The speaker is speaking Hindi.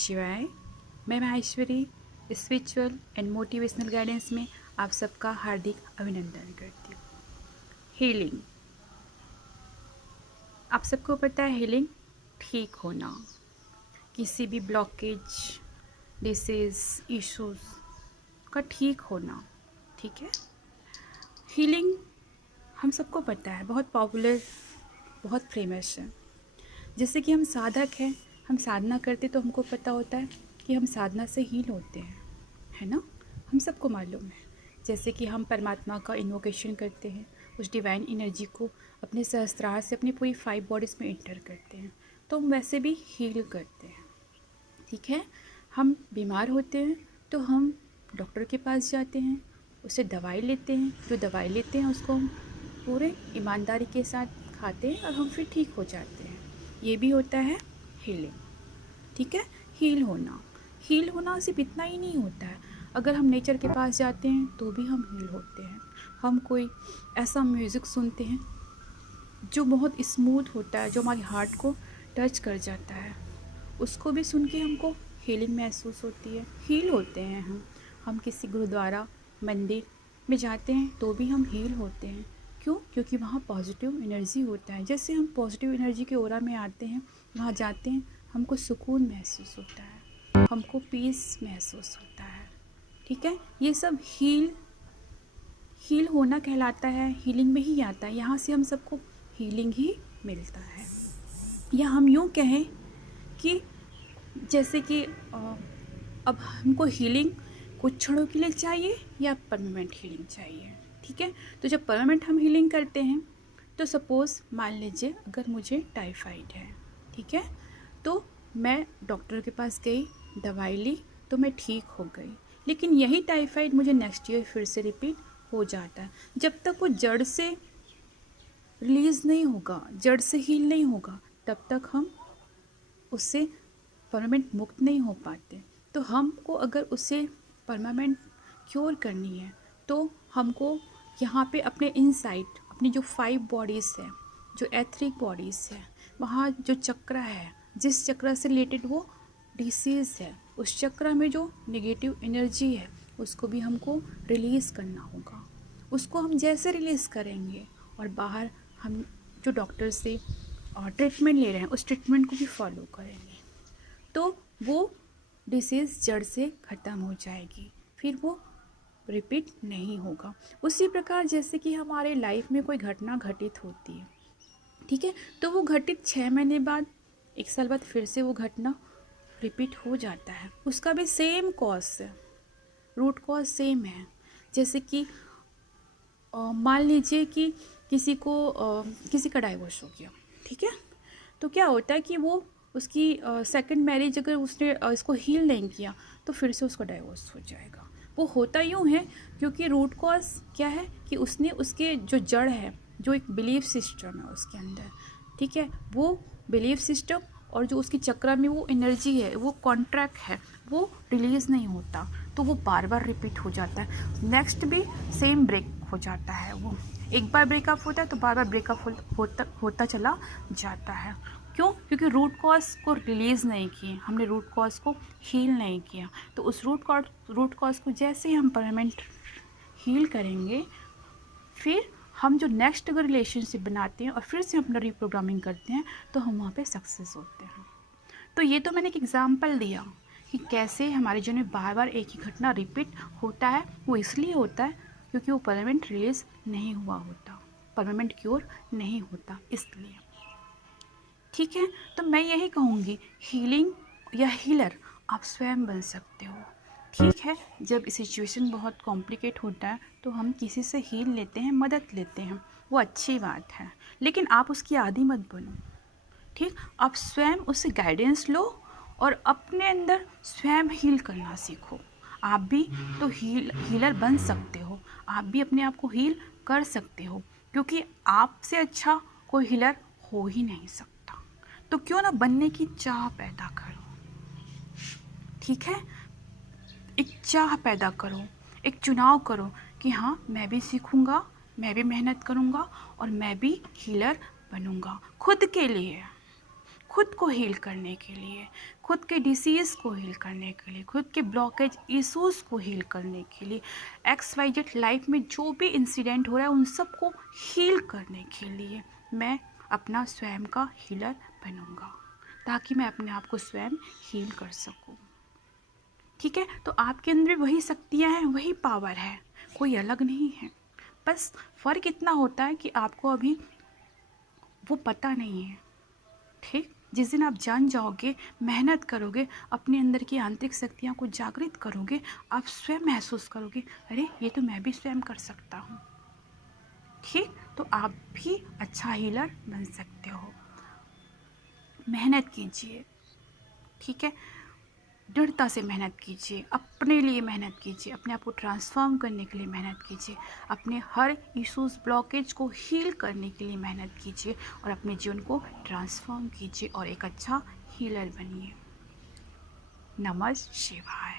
शिवाय। मैं Maheshwari spiritual and motivational guidance में आप सबका हार्दिक अभिनंदन करती हूँ। हीलिंग, आप सबको पता है हीलिंग ठीक होना, किसी भी ब्लॉकेज, डिसीज, इश्यूज का ठीक होना। ठीक है, हीलिंग हम सबको पता है बहुत पॉपुलर, बहुत फेमस है। जैसे कि हम साधक हैं, हम साधना करते तो हमको पता होता है कि हम साधना से हील होते हैं, है ना। हम सबको मालूम है। जैसे कि हम परमात्मा का इन्वोकेशन करते हैं, उस डिवाइन एनर्जी को अपने सहस्त्रार से अपनी पूरी 5 बॉडीज़ में इंटर करते हैं, तो हम वैसे भी हील करते हैं। ठीक है, हम बीमार होते हैं तो हम डॉक्टर के पास जाते हैं, उससे दवाई लेते हैं। जो दवाई लेते हैं उसको हम पूरे ईमानदारी के साथ खाते हैं और हम फिर ठीक हो जाते हैं। ये भी होता है हीलिंग। ठीक है, हील होना सिर्फ इतना ही नहीं होता है। अगर हम नेचर के पास जाते हैं तो भी हम हील होते हैं। हम कोई ऐसा म्यूज़िक सुनते हैं जो बहुत स्मूथ होता है, जो हमारी हार्ट को टच कर जाता है, उसको भी सुन के हमको हीलिंग महसूस होती है, हील होते हैं हम किसी गुरुद्वारा, मंदिर में जाते हैं तो भी हम हील होते हैं। क्यों? क्योंकि वहाँ पॉजिटिव एनर्जी होता है। जैसे हम पॉजिटिव एनर्जी के ऑरा में आते हैं, वहाँ जाते हैं, हमको सुकून महसूस होता है, हमको पीस महसूस होता है। ठीक है, ये सब हील होना कहलाता है, हीलिंग में ही आता है। यहाँ से हम सबको हीलिंग ही मिलता है। या हम यूँ कहें कि जैसे कि अब हमको हीलिंग कुछ क्षणों के लिए चाहिए या परमानेंट हीलिंग चाहिए। ठीक है, तो जब परमानेंट हम हीलिंग करते हैं तो सपोज़ मान लीजिए अगर मुझे टाइफाइड है, ठीक है, तो मैं डॉक्टर के पास गई, दवाई ली तो मैं ठीक हो गई, लेकिन यही टाइफाइड मुझे नेक्स्ट ईयर फिर से रिपीट हो जाता है। जब तक वो जड़ से रिलीज़ नहीं होगा, जड़ से हील नहीं होगा, तब तक हम उससे परमानेंट मुक्त नहीं हो पाते। तो हमको अगर उसे परमानेंट क्योर करनी है तो हमको यहाँ पे अपने इनसाइड, अपनी जो 5 बॉडीज़ है, जो एथरिक बॉडीज़ है, वहाँ जो चक्र है, जिस चक्र से रिलेटेड वो डिसीज़ है, उस चक्र में जो नेगेटिव एनर्जी है उसको भी हमको रिलीज़ करना होगा। उसको हम जैसे रिलीज़ करेंगे और बाहर हम जो डॉक्टर से ट्रीटमेंट ले रहे हैं उस ट्रीटमेंट को भी फॉलो करेंगे तो वो डिसीज़ जड़ से ख़त्म हो जाएगी, फिर वो रिपीट नहीं होगा। उसी प्रकार जैसे कि हमारे लाइफ में कोई घटना घटित होती है, ठीक है, तो वो घटित 6 महीने बाद, 1 साल बाद फिर से वो घटना रिपीट हो जाता है। उसका भी सेम कॉज है, रूट कॉज सेम है। जैसे कि मान लीजिए कि किसी का डाइवोर्स हो गया, ठीक है, तो क्या होता है कि वो उसकी सेकंड मैरिज अगर उसने इसको हील नहीं किया तो फिर से उसका डाइवोर्स हो जाएगा। वो होता यूँ है क्योंकि रूट कॉज क्या है कि उसने उसके जो जड़ है, जो एक बिलीफ सिस्टम है उसके अंदर, ठीक है, वो बिलीफ सिस्टम और जो उसकी चक्र में वो एनर्जी है, वो कॉन्ट्रैक्ट है, वो रिलीज़ नहीं होता, तो वो बार बार रिपीट हो जाता है। नेक्स्ट भी सेम ब्रेक हो जाता है। वो एक बार ब्रेकअप होता है तो बार बार ब्रेकअप होता चला जाता है। क्यों? क्योंकि रूट कॉज को रिलीज़ नहीं किए, हमने रूट कॉज को हील नहीं किया। तो उस रूट कॉज को जैसे ही हम परमानेंट हील करेंगे, फिर हम जो नेक्स्ट अगर रिलेशनशिप बनाते हैं और फिर से अपना रिप्रोग्रामिंग करते हैं तो हम वहाँ पे सक्सेस होते हैं। तो ये तो मैंने एक एग्जांपल दिया कि कैसे हमारे जीवन में बार बार एक ही घटना रिपीट होता है। वो इसलिए होता है क्योंकि वो परमानेंट रिलीज नहीं हुआ होता, परमानेंट क्योर नहीं होता, इसलिए। ठीक है, तो मैं यही कहूँगी, हीलिंग या हीलर आप स्वयं बन सकते हो। ठीक है, जब सिचुएशन बहुत कॉम्प्लिकेट होता है तो हम किसी से हील लेते हैं, मदद लेते हैं, वो अच्छी बात है, लेकिन आप उसकी आदी मत बनो। ठीक, आप स्वयं उससे गाइडेंस लो और अपने अंदर स्वयं हील करना सीखो। आप भी तो हीलर बन सकते हो, आप भी अपने आप को हील कर सकते हो, क्योंकि आपसे अच्छा कोई हीलर हो ही नहीं सकता। तो क्यों ना बनने की चाह पैदा करो। ठीक है, एक चाह पैदा करो, एक चुनाव करो कि हाँ, मैं भी सीखूँगा, मैं भी मेहनत करूँगा और मैं भी हीलर बनूँगा, खुद के लिए, खुद को हील करने के लिए, खुद के डिसीज़ को हील करने के लिए, खुद के ब्लॉकेज इश्यूज़ को हील करने के लिए, XYZ लाइफ में जो भी इंसिडेंट हो रहा है उन सब को हील करने के लिए मैं अपना स्वयं का हीलर बनूंगा, ताकि मैं अपने आप को स्वयं हील कर सकूं। ठीक है, तो आपके अंदर भी वही शक्तियाँ हैं, वही पावर है, कोई अलग नहीं है। बस फ़र्क इतना होता है कि आपको अभी वो पता नहीं है। ठीक, जिस दिन आप जान जाओगे, मेहनत करोगे, अपने अंदर की आंतरिक शक्तियाँ को जागृत करोगे, आप स्वयं महसूस करोगे, अरे ये तो मैं भी स्वयं कर सकता हूँ। ठीक, तो आप भी अच्छा हीलर बन सकते हो। मेहनत कीजिए, ठीक है, दृढ़ता से मेहनत कीजिए, अपने लिए मेहनत कीजिए, अपने आप को ट्रांसफॉर्म करने के लिए मेहनत कीजिए, अपने हर इश्यूज़ ब्लॉकेज को हील करने के लिए मेहनत कीजिए और अपने जीवन को ट्रांसफॉर्म कीजिए और एक अच्छा हीलर बनिए। नमः शिवाय।